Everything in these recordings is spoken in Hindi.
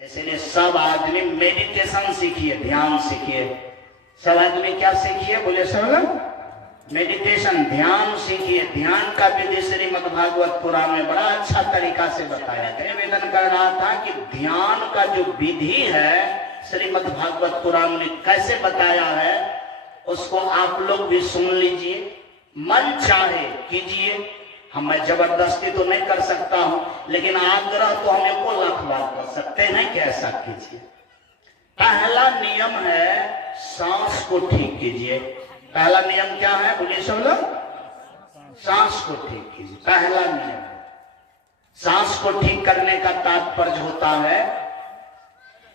इसलिए सब आदमी मेडिटेशन सीखिए, ध्यान सीखिए। सब आदमी क्या सीखिए? बोले सब मेडिटेशन, ध्यान सीखिए। ध्यान का विधि श्रीमद् भागवत पुराण में बड़ा अच्छा तरीका से बताया गया। निवेदन कर रहा था कि ध्यान का जो विधि है श्रीमद् भागवत पुराण में कैसे बताया है, उसको आप लोग भी सुन लीजिए। मन चाहे कीजिए, मैं जबरदस्ती तो नहीं कर सकता हूं, लेकिन आग्रह तो हम एको लाख बार कर सकते हैं कि ऐसा कीजिए। पहला नियम है सांस को ठीक कीजिए। पहला नियम क्या है? बोलिए सब लोग, सांस को ठीक कीजिए। पहला नियम सांस को ठीक करने का तात्पर्य होता है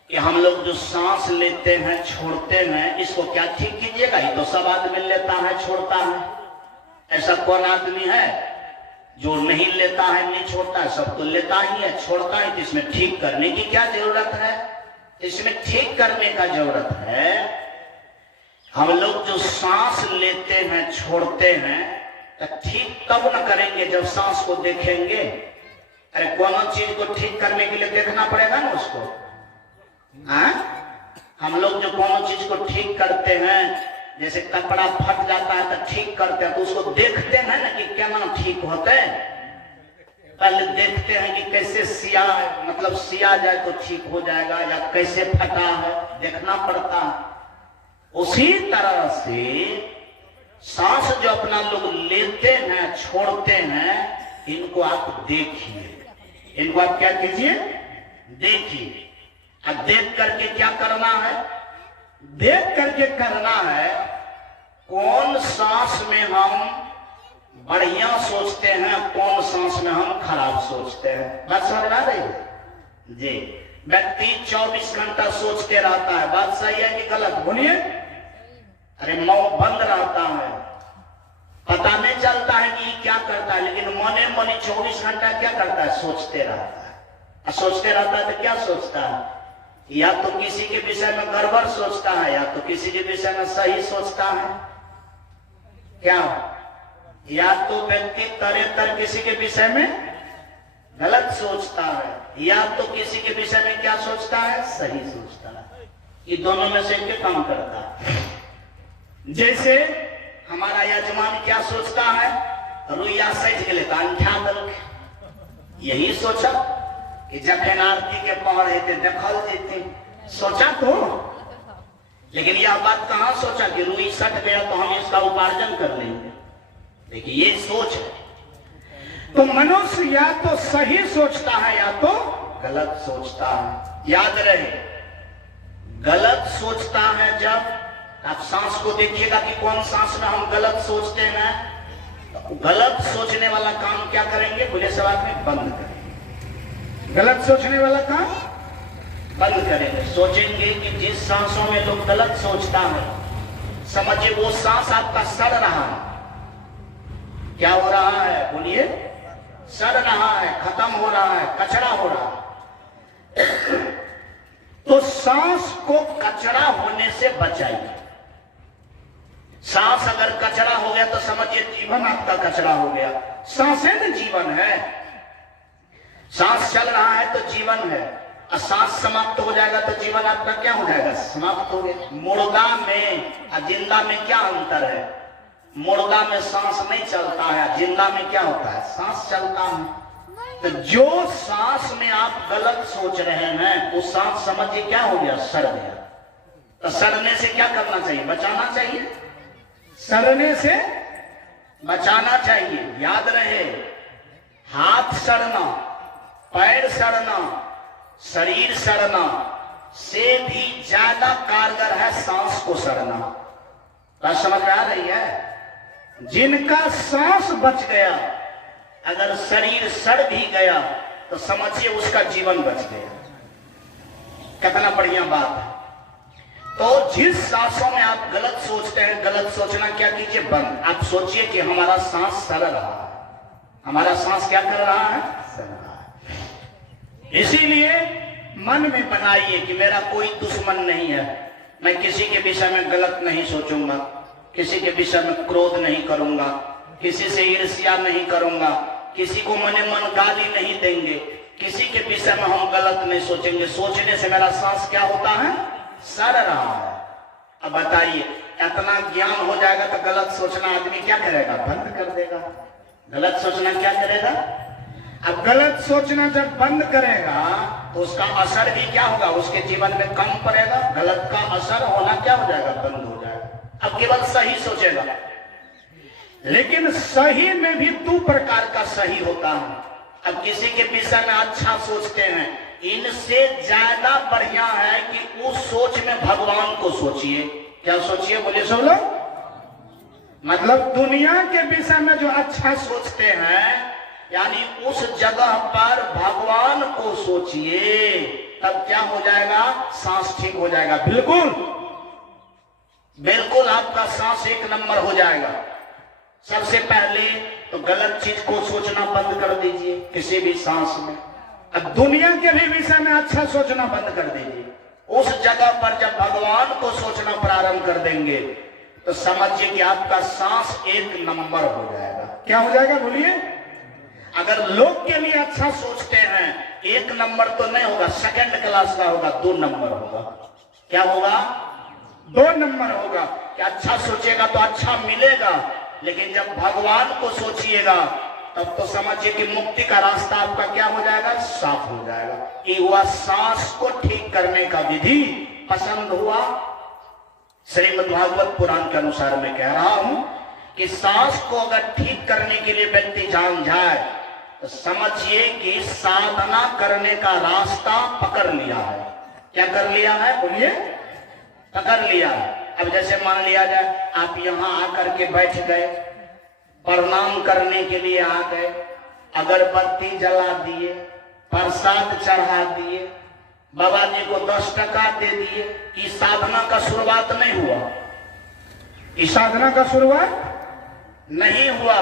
कि हम लोग जो सांस लेते हैं छोड़ते हैं, इसको क्या ठीक कीजिएगा? ये तो सब आदमी लेता है छोड़ता है। ऐसा कौन आदमी है जो नहीं लेता है नहीं छोड़ता है? सब तो लेता ही है, छोड़ता है। तो इसमें ठीक करने की क्या जरूरत है? इसमें ठीक करने का जरूरत है। हम लोग जो सांस लेते हैं छोड़ते हैं, तो ठीक तब न करेंगे जब सांस को देखेंगे। अरे कोनो चीज को ठीक करने के लिए देखना पड़ेगा ना उसको। हम लोग जो कोनो चीज को ठीक करते हैं, जैसे कपड़ा फट जाता है तो ठीक करते हैं, तो उसको देखते हैं ना कि क्या ठीक होते हैं। पहले देखते हैं कि कैसे सिया, मतलब सिया जाए तो ठीक हो जाएगा, या कैसे फटा है देखना पड़ता है। उसी तरह से सांस जो अपना लोग लेते हैं छोड़ते हैं, इनको आप देखिए। इनको आप क्या कीजिए? देखिए। अब देख करके क्या करना है? देख करके करना है कौन सांस में हम बढ़िया सोचते हैं, कौन सांस में हम खराब सोचते हैं। बात समझ आ रही है जी? व्यक्ति 24 घंटा सोचते रहता है, बात सही है कि गलत? बोलिए। अरे मौन बंद रहता है, पता नहीं चलता है कि क्या करता है, लेकिन मने मने 24 घंटा क्या करता है? सोचते रहता है। सोचते रहता है तो क्या सोचता है? या तो किसी के विषय में गड़बड़ सोचता है, या तो किसी के विषय में सही सोचता है। क्या? या तो व्यक्ति तरह किसी के विषय में गलत सोचता है, या तो किसी के विषय में क्या सोचता है? सही सोचता है। ये दोनों में से क्या काम करता है? जैसे हमारा यजमान क्या सोचता है? रुइया सज गए अंठा दल, यही सोचा कि जखन आरती के पहर हेते देखल जेते, सोचा तो। लेकिन यह बात कहां सोचा कि रुई सट गया तो हम इसका उपार्जन कर लेंगे। देखिए ये सोच है। तो मनुष्य या तो सही सोचता है या तो गलत सोचता है। याद रहे, गलत सोचता है जब आप सांस को देखिएगा कि कौन सांस में हम गलत सोचते हैं। तो गलत सोचने वाला काम क्या करेंगे? बोले सब आदमी बंद करेंगे। गलत सोचने वाला काम बंद करेंगे। सोचेंगे कि जिस सांसों में लोग गलत सोचता है, समझिए वो सांस आपका सड़ रहा है। क्या हो रहा है? बोलिए। सड़ रहा है, खत्म हो रहा है, कचरा हो रहा है। तो सांस को कचरा होने से बचाइए। सांस अगर कचरा हो गया तो समझिए जीवन आपका कचरा हो गया। सांसें न जीवन है। सांस चल रहा है तो जीवन है, और सांस समाप्त हो जाएगा तो जीवन आपका क्या हो जाएगा? समाप्त हो गया। मुर्दा में और जिंदा में क्या अंतर है? मुर्दा में सांस नहीं चलता है, जिंदा में क्या होता है? सांस चलता है। तो जो सांस में आप गलत सोच रहे हैं, वो सांस समझिए क्या हो गया? सड़ गया। तो सड़ने से क्या करना चाहिए? बचाना चाहिए। सड़ने से बचाना चाहिए। याद रहे, हाथ सड़ना, पैर सड़ना, शरीर सड़ना से भी ज्यादा कारगर है सांस को सड़ना। बात समझ में आ रही है? जिनका सांस बच गया, अगर शरीर सड़ भी गया तो समझिए उसका जीवन बच गया। कितना बढ़िया बात है। तो जिस सांसों में आप गलत सोचते हैं, गलत सोचना क्या कीजिए? बंद। आप सोचिए कि हमारा सांस सड़ रहा है। हमारा सांस क्या कर रहा है? सड़ रहा है। इसीलिए मन में बनाइए कि मेरा कोई दुश्मन नहीं है, मैं किसी के विषय में गलत नहीं सोचूंगा, किसी के विषय में क्रोध नहीं करूंगा, किसी से ईर्ष्या नहीं करूंगा, किसी को मने मन गाली नहीं देंगे, किसी के विषय में हम गलत नहीं सोचेंगे। सोचने से मेरा सांस क्या होता है, सड़ रहा है। अब बताइए, इतना ज्ञान हो जाएगा तो गलत सोचना आदमी क्या करेगा, बंद कर देगा। गलत सोचना क्या करेगा, अब गलत सोचना जब बंद करेगा तो उसका असर भी क्या होगा, उसके जीवन में कम पड़ेगा। गलत का असर होना क्या हो जाएगा, बंद हो जाएगा। अब केवल सही सोचेगा। लेकिन सही में भी दो प्रकार का सही होता है। अब किसी के विषय में अच्छा सोचते हैं, इनसे ज्यादा बढ़िया है कि उस सोच में भगवान को सोचिए। क्या सोचिए, बोलिए सब लोग। मतलब दुनिया के विषय में जो अच्छा सोचते हैं, यानी उस जगह पर भगवान को सोचिए, तब क्या हो जाएगा, सांस ठीक हो जाएगा। बिल्कुल बिल्कुल आपका सांस एक नंबर हो जाएगा। सबसे पहले तो गलत चीज को सोचना बंद कर दीजिए किसी भी सांस में। अब दुनिया के भी विषय में अच्छा सोचना बंद कर दीजिए। उस जगह पर जब भगवान को सोचना प्रारंभ कर देंगे तो समझिए कि आपका सांस एक नंबर हो जाएगा। क्या हो जाएगा, बोलिए। अगर लोग के लिए अच्छा सोचते हैं, एक नंबर तो नहीं होगा, सेकंड क्लास का होगा, 2 नंबर होगा। क्या होगा, 2 नंबर होगा। कि अच्छा सोचेगा तो अच्छा मिलेगा, लेकिन जब भगवान को सोचिएगा तब तो समझिए कि मुक्ति का रास्ता आपका क्या हो जाएगा, साफ हो जाएगा। ये हुआ सांस को ठीक करने का विधि। पसंद हुआ? श्रीमद्भागवत पुराण के अनुसार मैं कह रहा हूं कि सांस को अगर ठीक करने के लिए व्यक्ति जान जाए तो समझिए कि साधना करने का रास्ता पकड़ लिया है। क्या कर लिया है, बोलिए। पकड़ लिया है। अब जैसे मान लिया जाए आप यहां आकर के बैठ गए, प्रणाम करने के लिए आ गए, अगरबत्ती जला दिए, प्रसाद चढ़ा दिए, बाबा जी को 10 टका दे दिए। कि साधना का शुरुआत नहीं हुआ, इस साधना का शुरुआत नहीं हुआ।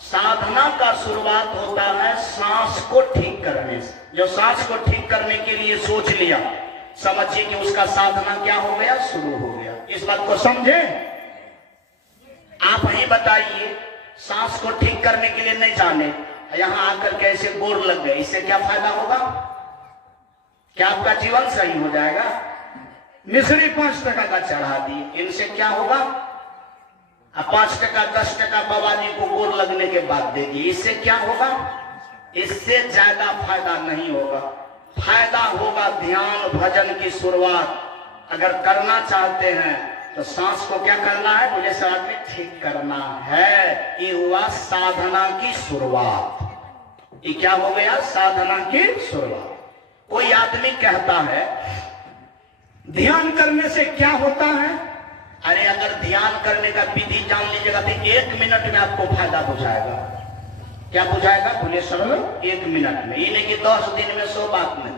साधना का शुरुआत होता है सांस को ठीक करने से। जो सांस को ठीक करने के लिए सोच लिया, समझिए कि उसका साधना क्या हो गया, शुरू हो गया। इस बात को समझे। आप ही बताइए, सांस को ठीक करने के लिए नहीं जाने, यहां आकर के ऐसे गोर लग गए, इससे क्या फायदा होगा? क्या आपका जीवन सही हो जाएगा? मिश्री 5 टका का चढ़ा दी, इनसे क्या होगा? अब 5 टका 10 टका बाबा जी को गोर लगने के बाद दे दी, इससे क्या होगा? इससे ज्यादा फायदा नहीं होगा। फायदा होगा ध्यान भजन की शुरुआत। अगर करना चाहते हैं तो सांस को क्या करना है, मुझे साथ में ठीक करना है। ये हुआ साधना की शुरुआत। ये क्या हो गया, साधना की शुरुआत। कोई आदमी कहता है ध्यान करने से क्या होता है? अरे अगर ध्यान करने का विधि जान लीजिएगा तो 1 मिनट में आपको फायदा बुझाएगा। क्या बुझाएगा, बोलिए सब लोग। 1 मिनट में, ये नहीं कि 10 दिन में 100 बात में।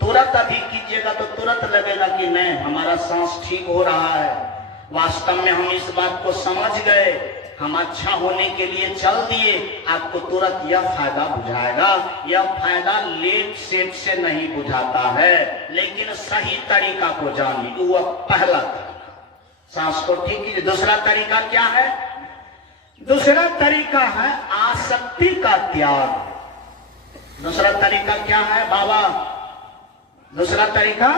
तुरंत अभी कीजिएगा तो तुरंत लगेगा कि नहीं, हमारा सांस ठीक हो रहा है। वास्तव में हम इस बात को समझ गए, हम अच्छा होने के लिए चल दिए। आपको तुरंत यह फायदा बुझाएगा। यह फायदा लेट सेट से नहीं बुझाता है, लेकिन सही तरीका को जानिए। वह पहला तरीका, सांस को ठीक कीजिए। दूसरा तरीका क्या है? दूसरा तरीका है आसक्ति का त्याग। दूसरा तरीका क्या है बाबा? दूसरा तरीका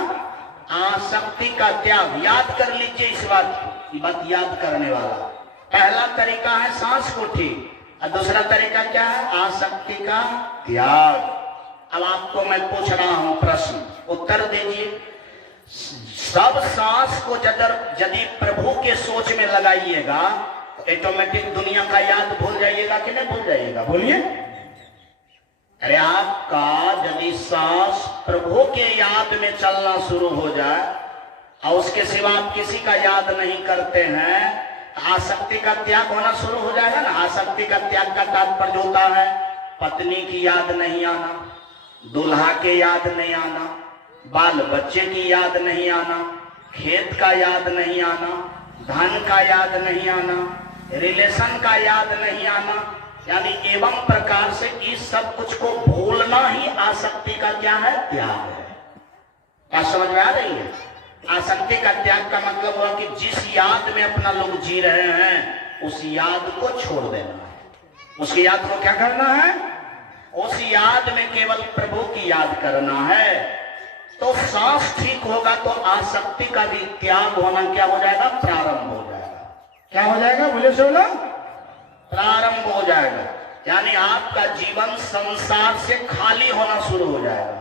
आसक्ति का त्याग। याद कर लीजिए इस बात को, ये बात याद करने वाला। पहला तरीका है सांस को ठीक, और दूसरा तरीका क्या है? आसक्ति का त्याग। अब आपको मैं पूछ रहा हूं प्रश्न, उत्तर दीजिए। सब सांस को यदि प्रभु के सोच में लगाइएगा तो ऑटोमेटिक दुनिया का याद भूल जाइएगा कि नहीं भूल जाइएगा, बोलिए। अरे आपका यदि सांस प्रभु के याद में चलना शुरू हो जाए और उसके सिवा आप किसी का याद नहीं करते हैं, आसक्ति का त्याग होना शुरू हो जाएगा ना। आसक्ति का त्याग का तात्पर्य होता है पत्नी की याद नहीं आना, दूल्हा के याद नहीं आना, बाल बच्चे की याद नहीं आना, खेत का याद नहीं आना, धन का याद नहीं आना, रिलेशन का याद नहीं आना। यानी एवं प्रकार से इस सब कुछ को भूलना ही आसक्ति का क्या है? त्याग है। क्या समझ में आ रही है? आसक्ति का त्याग का मतलब हुआ कि जिस याद में अपना लोग जी रहे हैं उस याद को छोड़ देना है। उसकी याद को क्या करना है? उस याद में केवल प्रभु की याद करना है, तो सांस ठीक होगा तो आसक्ति का भी त्याग होना क्या हो जाएगा? प्रारंभ हो जाएगा। क्या हो जाएगा? बोले सो लोग, प्रारंभ हो जाएगा। यानी आपका जीवन संसार से खाली होना शुरू हो जाएगा।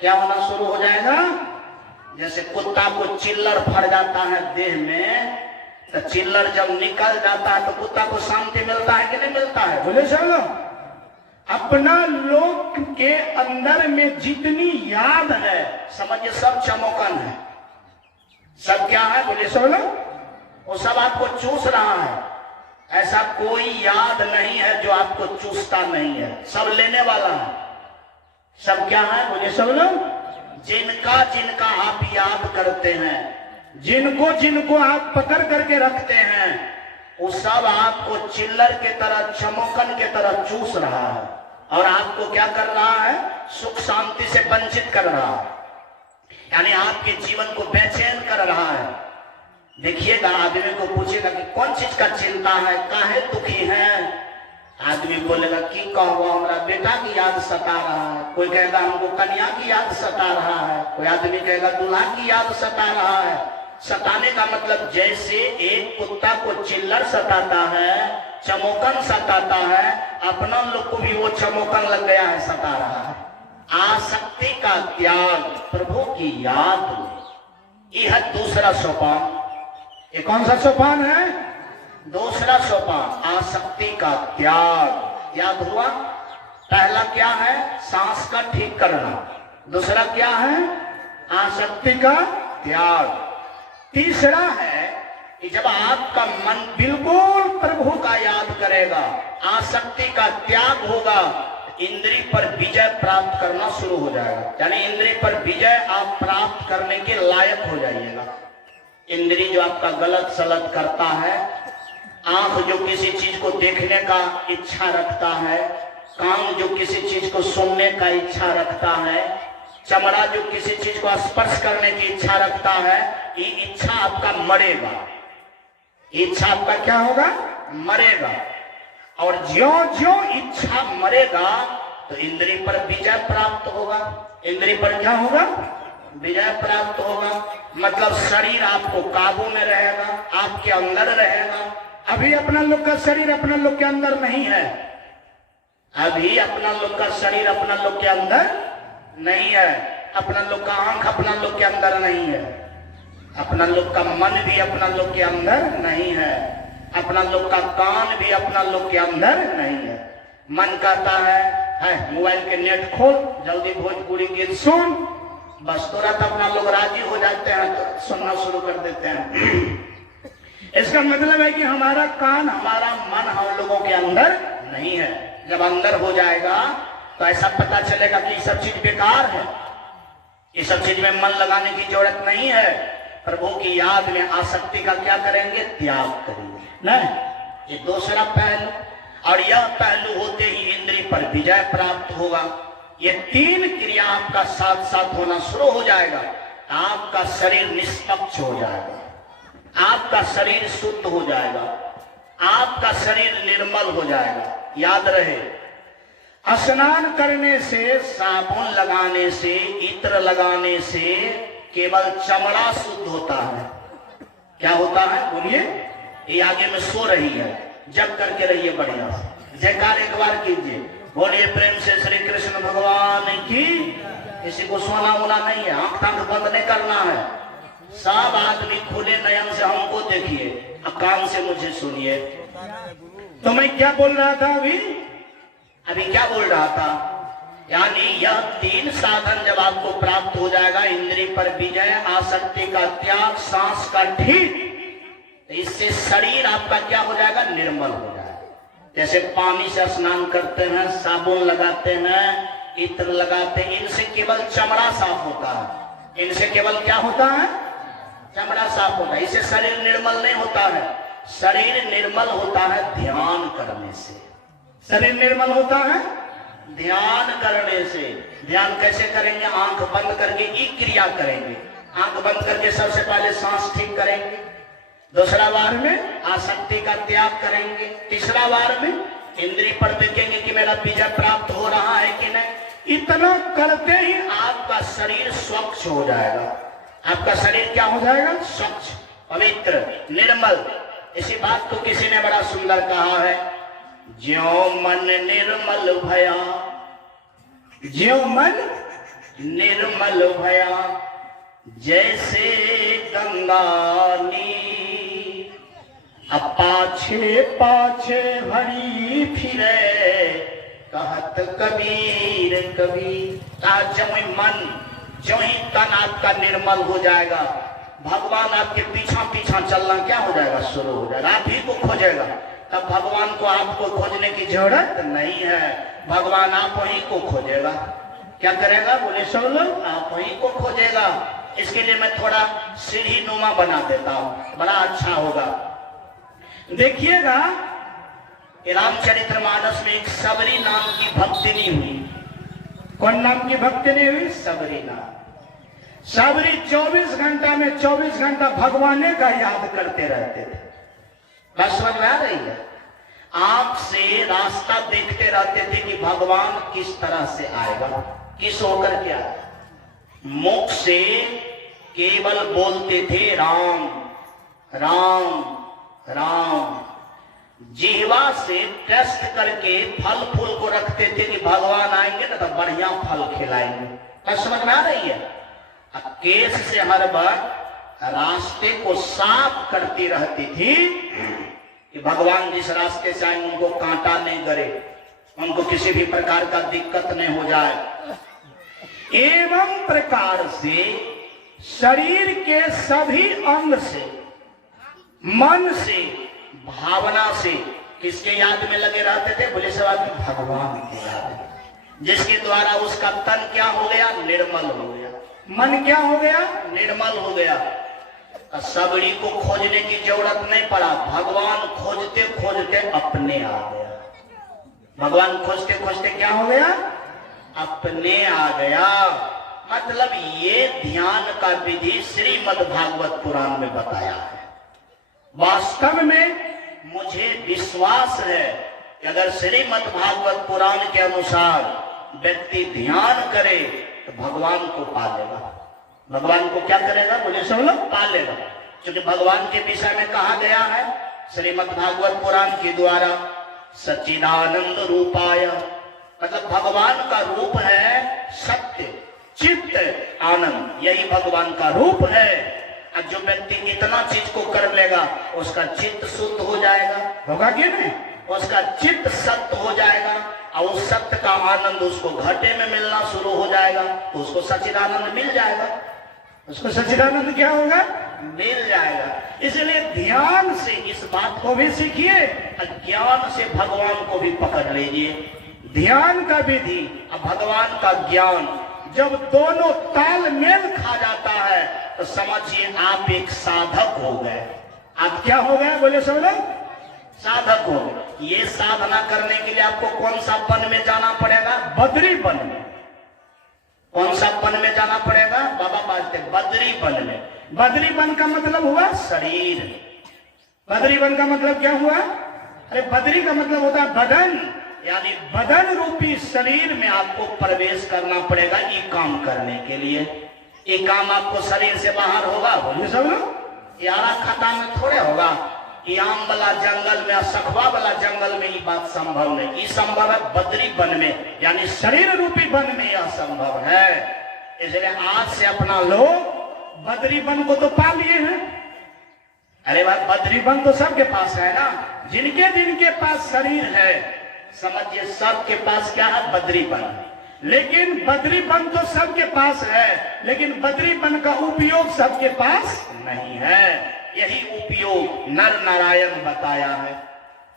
क्या होना शुरू हो जाएगा? जैसे कुत्ता को चिल्लर फट जाता है देह में, तो चिल्लर जब निकल जाता है तो कुत्ता को शांति मिलता है कि नहीं मिलता है? बोले चलो, अपना लोक के अंदर में जितनी याद है समझिए सब चमोकन है, सब क्या है? बोले चलो, वो सब आपको चूस रहा है। ऐसा कोई याद नहीं है जो आपको चूसता नहीं है, सब लेने वाला है। सब क्या है? बोले सब लोग, जिनका जिनका आप याद करते हैं, जिनको जिनको आप पकड़ करके रखते हैं, वो सब आपको चिल्लर के तरह, चमोकन के तरह चूस रहा है और आपको क्या कर रहा है? सुख शांति से वंचित कर रहा है, यानी आपके जीवन को बेचैन कर रहा है। देखिएगा, आदमी को पूछेगा कि कौन चीज का चिंता है, काहे दुखी है, आदमी बोलेगा कि कहो हमारा बेटा की याद सता रहा है, कोई कहेगा हमको कन्या की याद सता रहा है, कोई आदमी कहेगा दूल्हा की याद सता रहा है। सताने का मतलब जैसे एक कुत्ता को चिल्लर सताता है, चमोकन सताता है, अपना लोग को भी वो चमोकन लग गया है, सता रहा है। आसक्ति का त्याग, प्रभु की याद, यह दूसरा सोपान। ये कौन सा सोपान है? दूसरा सोपान, आसक्ति का त्याग। याद हुआ? पहला क्या है? सांस का ठीक करना। दूसरा क्या है? आसक्ति का त्याग। तीसरा है कि जब आपका मन बिल्कुल प्रभु का याद करेगा, आसक्ति का त्याग होगा, इंद्रिय पर विजय प्राप्त करना शुरू हो जाएगा। यानी इंद्रिय पर विजय आप प्राप्त करने के लायक हो जाइएगा। इंद्रिय जो आपका गलत सलत करता है, आंख जो किसी चीज को देखने का इच्छा रखता है, कान जो किसी चीज को सुनने का इच्छा रखता है, चमड़ा जो किसी चीज को स्पर्श करने की इच्छा रखता है, ये इच्छा आपका मरेगा। इच्छा आपका क्या होगा? मरेगा। और ज्यो ज्यो इच्छा मरेगा तो इंद्रिय पर विजय प्राप्त होगा। इंद्रिय पर क्या होगा? विजय प्राप्त होगा। मतलब शरीर आपको काबू में रहेगा, आपके अंदर रहेगा। अभी अपना लोग का शरीर अपना लोग के अंदर नहीं है, अभी अपना लोग का शरीर अपना लोग के अंदर नहीं है, अपना लोग का आंख अपना लोग के अंदर नहीं है, अपना लोग का मन भी अपना लोग के अंदर नहीं है, अपना लोग का कान भी अपना लोग के अंदर नहीं है। मन कहता है मोबाइल के नेट खोल, जल्दी भोजपुरी गीत सुन, बस तुरंत अपना लोग राजी हो जाते हैं तो सुनना शुरू कर देते हैं। इसका मतलब है कि हमारा कान, हमारा मन हम लोगों के अंदर नहीं है। जब अंदर हो जाएगा तो ऐसा पता चलेगा कि ये सब चीज बेकार है, ये सब चीज में मन लगाने की जरूरत नहीं है। प्रभु की याद में आसक्ति का क्या करेंगे? त्याग करेंगे। नहीं, ये दूसरा पहलू। और यह पहलू होते ही इंद्रिय पर विजय प्राप्त होगा। ये तीन क्रिया आपका साथ साथ होना शुरू हो जाएगा, आपका शरीर निष्पक्ष हो जाएगा, आपका शरीर शुद्ध हो जाएगा, आपका शरीर निर्मल हो जाएगा। याद रहे, स्नान करने से, साबुन लगाने से, इत्र लगाने से केवल चमड़ा शुद्ध होता है। क्या होता है? बोलिए। ये आगे में सो रही है, जब करके रहिए बढ़िया। जयकार एक बार कीजिए, बोलिए प्रेम से श्री कृष्ण भगवान की। किसी को सोना होना नहीं है, आंख तांख बंद नहीं करना है। सब आदमी खुले नयन से हमको देखिए, कान से मुझे सुनिए। तो मैं क्या बोल रहा था अभी क्या बोल रहा था? यानी यह तीन साधन जब आपको प्राप्त हो जाएगा, इंद्रिय पर विजय, आसक्ति का त्याग, सांस का ठीक, तो इससे शरीर आपका क्या हो जाएगा? निर्मल हो जाएगा। जैसे पानी से स्नान करते हैं, साबुन लगाते हैं, इत्र लगाते हैं, इनसे केवल चमड़ा साफ होता है। इनसे केवल क्या होता है? चमड़ा साफ होता है। इससे शरीर निर्मल नहीं होता है। शरीर निर्मल होता है ध्यान करने से। शरीर निर्मल होता है ध्यान करने से। ध्यान कैसे करेंगे? आंख बंद करके एक क्रिया करेंगे। आंख बंद करके सबसे पहले सांस ठीक करेंगे, दूसरा बार में आसक्ति का त्याग करेंगे, तीसरा बार में इंद्री पर देखेंगे कि मेरा विजय प्राप्त हो रहा है कि नहीं। इतना करते ही आपका शरीर स्वच्छ हो जाएगा। आपका शरीर क्या हो जाएगा? स्वच्छ, पवित्र, निर्मल। इसी बात को किसी ने बड़ा सुंदर कहा है, ज्यों मन निर्मल भया, ज्यों मन निर्मल भया, जैसे गंगा नीर, अब पाछे पाछे भरी फिरे, कहत कबीर कबीर। आज जो मन, जो ही तन आपका निर्मल हो जाएगा, भगवान आपके पीछा पीछा चलना क्या हो जाएगा? शुरू हो जाएगा। आप ही को खोजेगा, तब भगवान को आपको खोजने की जरूरत नहीं है। भगवान आप ही को खोजेगा। क्या करेगा? बोले सब लोग, आप ही को खोजेगा। इसके लिए मैं थोड़ा सीढ़ी नुमा बना देता हूं, बड़ा अच्छा होगा। देखिएगा, रामचरितमानस में एक सबरी नाम की भक्तिनी हुई। कौन नाम की भक्तिनी हुई? सबरी नाम। सबरी 24 घंटा में 24 घंटा भगवान का याद करते रहते थे। बस समझ में आ रही है? आपसे रास्ता देखते रहते थे कि भगवान किस तरह से आएगा, किस होकर के आएगा। मुख से केवल बोलते थे राम राम राम, जिह्वा से टेस्ट करके फल फूल को रखते थे कि भगवान आएंगे ना तो बढ़िया फल खिलाएंगे। बस समझ में आ रही है? केस से हर बार रास्ते को साफ करती रहती थी कि भगवान जिस रास्ते से आए उनको कांटा नहीं करे, उनको किसी भी प्रकार का दिक्कत नहीं हो जाए। एवं प्रकार से शरीर के सभी अंग से, मन से, भावना से किसके याद में लगे रहते थे? बोले सब आदमी भगवान के याद में, जिसके द्वारा उसका तन क्या हो गया? निर्मल हो गया। मन क्या हो गया? निर्मल हो गया। सबरी को खोजने की जरूरत नहीं पड़ा, भगवान खोजते खोजते अपने आ गया। भगवान खोजते खोजते क्या हो गया? अपने आ गया। मतलब ये ध्यान का विधि श्रीमद् भागवत पुराण में बताया है। वास्तव में मुझे विश्वास है कि अगर श्रीमद् भागवत पुराण के अनुसार व्यक्ति ध्यान करे तो भगवान को पा लेगा। भगवान को क्या करेगा? बोले सब लोग, पा लेगा। क्योंकि भगवान के विषय में कहा गया है श्रीमद् भागवत पुराण के द्वारा, सच्चिदानंद रूपाय, मतलब भगवान का रूप है सत्य, चित्त, आनंद, यही भगवान का रूप है। और जो व्यक्ति इतना चीज को कर लेगा उसका चित्त शुद्ध हो जाएगा। होगा कि नहीं? उसका चित्त सत्य हो जाएगा और उस सत्य का आनंद उसको घटे में मिलना शुरू हो जाएगा, तो उसको सच्चिदानंद मिल जाएगा। उसको सच्चिदानंद क्या होगा? मिल जाएगा। इसलिए ध्यान से इस बात को भी सीखिए और ज्ञान से भगवान को भी पकड़ लीजिए। ध्यान का विधि और भगवान का ज्ञान जब दोनों तालमेल खा जाता है तो समझिए आप एक साधक हो गए। आप क्या हो गए? बोले सब लोग, साधक हो गए। ये साधना करने के लिए आपको कौन सा वन में जाना पड़ेगा? बद्री वन में। कौन सा वन में जाना पड़ेगा? बाबा बाजते बद्री वन में। बद्री वन का मतलब हुआ शरीर। बद्री वन का मतलब क्या हुआ? अरे बद्री का मतलब होता है बदन, यानी बदन रूपी शरीर में आपको प्रवेश करना पड़ेगा ये काम करने के लिए। ये काम आपको शरीर से बाहर होगा? बोलिए सब लोग, यारा खाता में थोड़े होगा। ये आम वाला जंगल में, सखवा वाला जंगल में ये बात संभव नहीं। ये संभव है बद्री वन में, यानी शरीर रूपी वन में यह संभव है। इसलिए आज से अपना लोग बद्री वन को तो पा लिए हैं। अरे भाई बद्री वन तो सबके पास है ना, जिनके पास शरीर है समझिए सबके पास क्या है? बद्री वन। लेकिन बद्री वन तो सबके पास है, लेकिन बद्री वन का उपयोग सबके पास नहीं है। यही उपयोग नर नारायण बताया है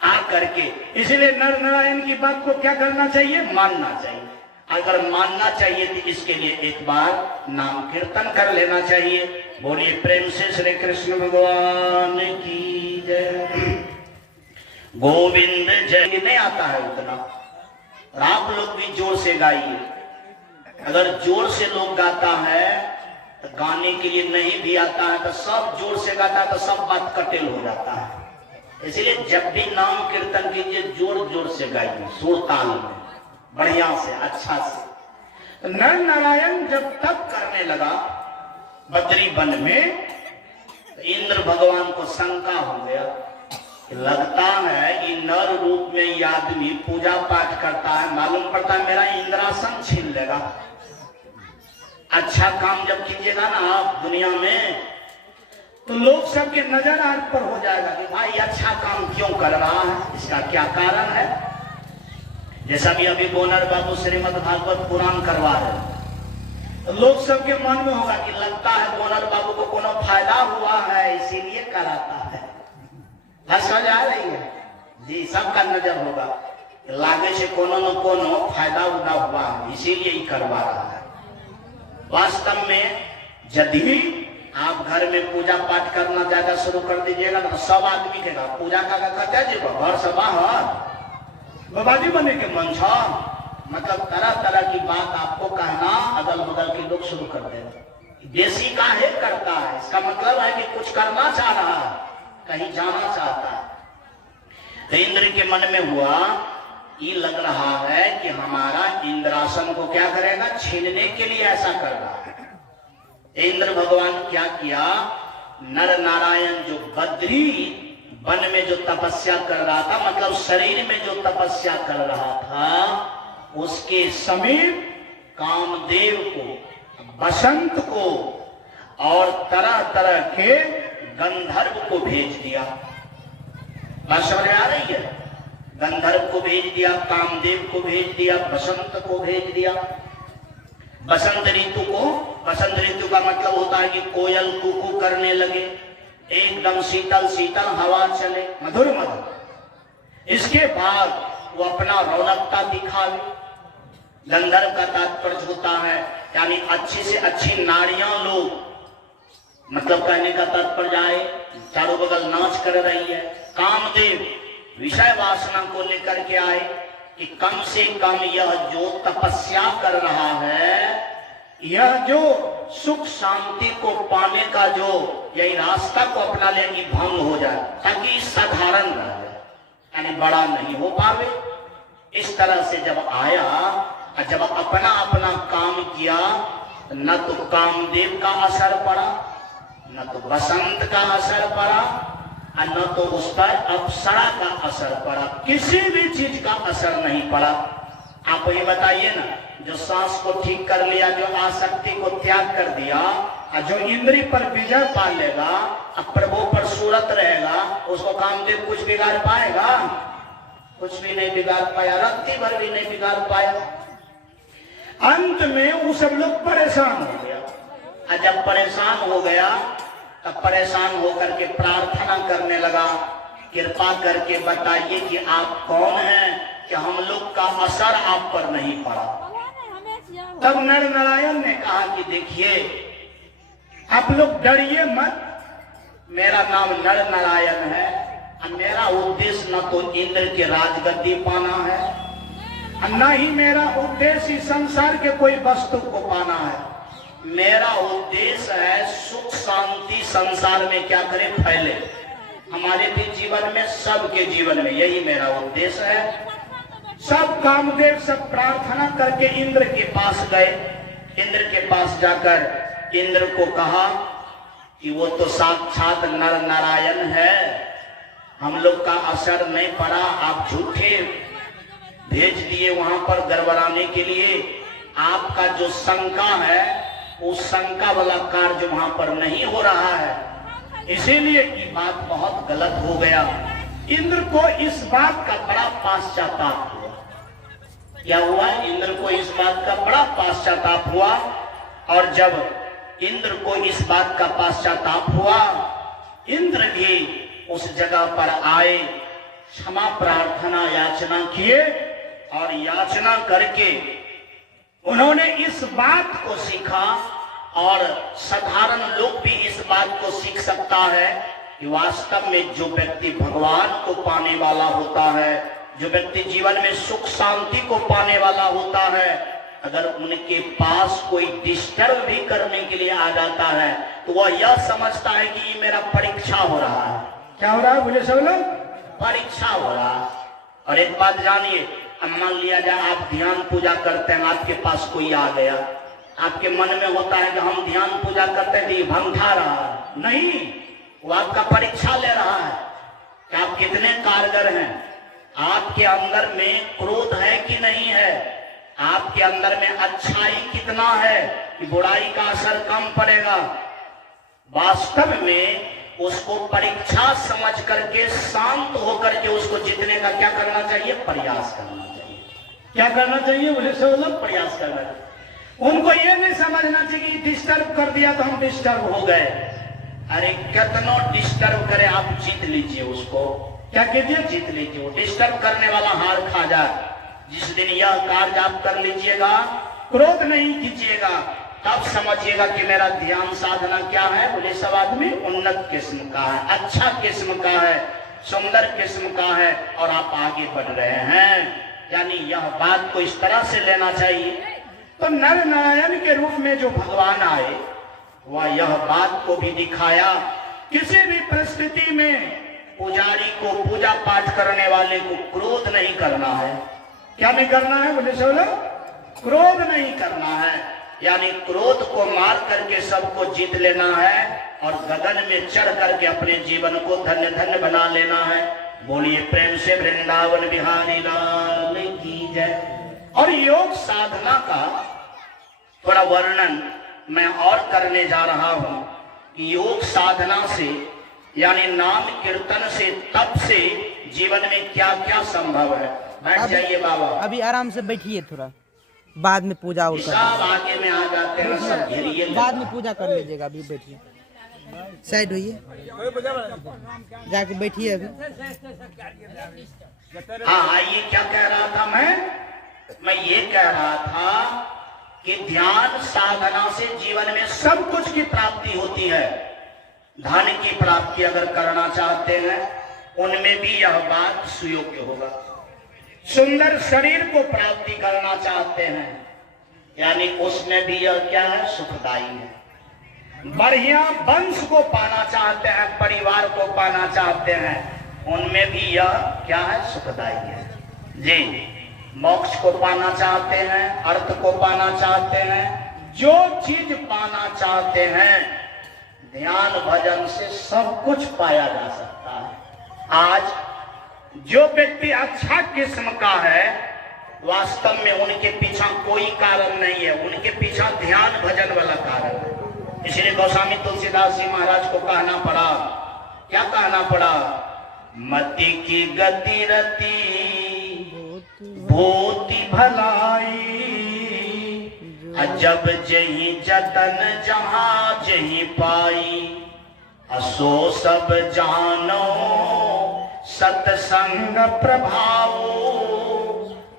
आकर के। इसलिए नर नारायण की बात को क्या करना चाहिए? मानना चाहिए। अगर मानना चाहिए तो इसके लिए एक बार नाम कीर्तन कर लेना चाहिए। बोलिए प्रेम से श्री कृष्ण भगवान की जय। गोविंद जय। नहीं आता है उतना, और आप लोग भी जोर से गाइए। अगर जोर से लोग गाता है तो गाने के लिए नहीं भी आता है तो सब जोर से गाता है तो सब बात कटेल हो जाता है। इसलिए जब भी नाम कीर्तन कीजिए जोर जोर से गाइए, सुर ताल में, बढ़िया से, अच्छा से। नर नारायण जब तप करने लगा बद्री वन में, तो इंद्र भगवान को शंका हो गया, लगता है कि नर रूप में ये आदमी पूजा पाठ करता है, मालूम पड़ता है मेरा इंद्रासन छीन लेगा। अच्छा काम जब कीजिएगा ना आप दुनिया में, तो लोग सबके नजर आप पर हो जाएगा कि भाई अच्छा काम क्यों कर रहा है, इसका क्या कारण है। जैसा भी अभी गोनर बाबू श्रीमद् भागवत पुराण करवा रहे, तो लोग सबके मन में होगा कि लगता है गोनर बाबू को कोनो फायदा हुआ है इसीलिए कराता है। समझ आ रही है जी, सबका नजर होगा, लागे से कोनो न कोनो फायदा उदा हुआ है इसीलिए ही करवा रहा है। वास्तव में यदि आप घर में पूजा पाठ करना ज्यादा शुरू कर दीजिएगा तो सब आदमी के पूजा का कहते जी घर से बाहर बाबाजी बने के मन छा, मतलब तरह तरह की बात आपको कहना अगल बगल के लोग शुरू कर देगा। देसी काहे करता है, इसका मतलब है कि कुछ करना चाह रहा है, कहीं जाना चाहता है। तो इंद्र के मन में हुआ, ये लग रहा है कि हमारा इंद्रासन को क्या करेगा, छीनने के लिए ऐसा कर रहा है। इंद्र भगवान क्या किया, नर नारायण जो बद्री वन में जो तपस्या कर रहा था, मतलब शरीर में जो तपस्या कर रहा था, उसके समीप कामदेव को, बसंत को और तरह तरह के गंधर्व को भेज दिया। बात समझ में आ रही है, गंधर्व को भेज दिया, कामदेव को भेज दिया, बसंत को भेज दिया। बसंत ऋतु को, बसंत ऋतु का मतलब होता है कि कोयल कुकू करने लगे, एकदम शीतल शीतल हवा चले, मधुर मधुर। इसके बाद वो अपना रौनकता दिखावे। गंधर्व का तात्पर्य होता है यानी अच्छी से अच्छी नारियां लोग, मतलब कहने का तात्पर्य आए चारों बगल नाच कर रही है। कामदेव विषय वासना को लेकर के आए कि कम से कम यह जो तपस्या कर रहा है, यह जो सुख शांति को पाने का जो यही रास्ता को अपना ले कि भंग हो जाए, ताकि साधारण रह जाए, यानी बड़ा नहीं हो पावे। इस तरह से जब आया, जब अपना अपना काम किया, न तो कामदेव का असर पड़ा, न तो बसंत का असर पड़ा, और न तो उस पर अप्सरा का असर पड़ा, किसी भी चीज का असर नहीं पड़ा। आप ये बताइए ना, जो सांस को ठीक कर लिया, जो आसक्ति को त्याग कर दिया, और जो इंद्री पर विजय पा लेगा, अब प्रभु पर सूरत रहेगा, उसको कामदेव कुछ बिगाड़ पाएगा? कुछ भी नहीं बिगाड़ पाया, रत्ती भर भी नहीं बिगाड़ पाया। अंत में वो सब लोग परेशान हो गया, और जब परेशान हो गया तब परेशान होकर के प्रार्थना करने लगा, कृपा करके बताइए कि आप कौन हैं कि हम लोग का असर आप पर नहीं पड़ा। तब नर नारायण ने कहा कि देखिए आप लोग डरिए मत, मेरा नाम नर नारायण है, और मेरा उद्देश्य न तो इंद्र के राजगद्दी पाना है, और न ही मेरा उद्देश्य संसार के कोई वस्तु को पाना है। मेरा उद्देश्य है सुख शांति संसार में क्या करे, फैले, हमारे भी जीवन में, सबके जीवन में, यही मेरा उद्देश्य है। सब कामदेव सब प्रार्थना करके इंद्र के पास गए। इंद्र के पास जाकर इंद्र को कहा कि वो तो साक्षात नर नारायण है, हम लोग का असर नहीं पड़ा, आप झूठे भेज दिए वहां पर गड़बड़ाने के लिए। आपका जो शंका है उस शंका वाला कार्य वहां पर नहीं हो रहा है, इसीलिए ये बात बहुत गलत हो गया। इंद्र को इस बात का बड़ा पश्चाताप हुआ। क्या हुआ? इंद्र को इस बात का बड़ा पश्चाताप हुआ। और जब इंद्र को इस बात का पश्चाताप हुआ, इंद्र भी उस जगह पर आए, क्षमा प्रार्थना याचना किए, और याचना करके उन्होंने इस बात को सीखा, और साधारण लोग भी इस बात को सीख सकता है कि वास्तव में जो व्यक्ति भगवान को पाने वाला होता है, जो व्यक्ति जीवन में सुख शांति को पाने वाला होता है, अगर उनके पास कोई डिस्टर्ब भी करने के लिए आ जाता है तो वह यह समझता है कि ये मेरा परीक्षा हो रहा है। क्या हो रहा है? बोले सब लोग, परीक्षा हो रहा। और एक बात जानिए, अब मान लिया जाए आप ध्यान पूजा करते हैं, आपके पास कोई आ गया, आपके मन में होता है कि हम ध्यान पूजा करते हैं, ये भंगा रहा है। नहीं, वो आपका परीक्षा ले रहा है कि आप कितने कारगर हैं, आपके अंदर में क्रोध है कि नहीं है, आपके अंदर में अच्छाई कितना है कि बुराई का असर कम पड़ेगा। वास्तव में उसको परीक्षा समझ करके शांत होकर के उसको जीतने का क्या करना चाहिए? प्रयास करना चाहिए। क्या करना चाहिए? बोले सब प्रयास करना चाहिए। उनको ये नहीं समझना चाहिए डिस्टर्ब कर दिया तो हम डिस्टर्ब हो गए। अरे कितना डिस्टर्ब करे, आप जीत लीजिए उसको। क्या कीजिए? जीत लीजिए। वो डिस्टर्ब करने वाला हार खा जाए। जिस दिन यह कार्य आप कर लीजिएगा, क्रोध नहीं कीजिएगा, तब समझिएगा कि मेरा ध्यान साधना क्या है। बोले सब आदमी उन्नत किस्म का है, अच्छा किस्म का है, सुंदर किस्म का है और आप आगे बढ़ रहे हैं। यानी यह बात को इस तरह से लेना चाहिए। तो नर नारायण के रूप में जो भगवान आए, वह यह बात को भी दिखाया, किसी भी परिस्थिति में पुजारी को, पूजा पाठ करने वाले को क्रोध नहीं करना है। क्या नहीं करना है? बोले सोलो, क्रोध नहीं करना है। यानी क्रोध को मार करके सबको जीत लेना है और गगन में चढ़ करके अपने जीवन को धन्य धन्य बना लेना है। बोलिए प्रेम से वृंदावन बिहारी लाल की जय। और योग साधना का थोड़ा वर्णन मैं और करने जा रहा हूं कि योग साधना से यानी नाम कीर्तन से, तप से जीवन में क्या क्या संभव है। बैठ जाइए बाबा, अभी आराम से बैठिए, थोड़ा बाद में पूजा और सब आगे में आ जाते हैं, सब घेरिए, बाद में पूजा कर लीजिएगा। अभी बैठिए, साइड होइए, जाके बैठिए अभी। हाँ आइए, क्या कह रहा था मैं ये कह रहा था कि ध्यान साधना से जीवन में सब कुछ की प्राप्ति होती है। धन की प्राप्ति अगर करना चाहते हैं, उनमें भी यह बात सुयोग्य होगा। सुंदर शरीर को प्राप्ति करना चाहते हैं, यानी उसमें भी यह क्या है? सुखदायी है। बढ़िया वंश को पाना चाहते हैं, परिवार को पाना चाहते हैं, उनमें भी यह क्या है? सुखदायी है जी। मोक्ष को पाना चाहते हैं, अर्थ को पाना चाहते हैं, जो चीज पाना चाहते हैं, ध्यान भजन से सब कुछ पाया जा सकता है। आज जो व्यक्ति अच्छा किस्म का है, वास्तव में उनके पीछा कोई कारण नहीं है, उनके पीछा ध्यान भजन वाला कारण है। इसलिए गोस्वामी तुलसीदास जी महाराज को कहना पड़ा, क्या कहना पड़ा? मति की गति रति भूति भलाई, जब जही जतन जहां जही पाई, असो सब जानो सत्संग प्रभाव,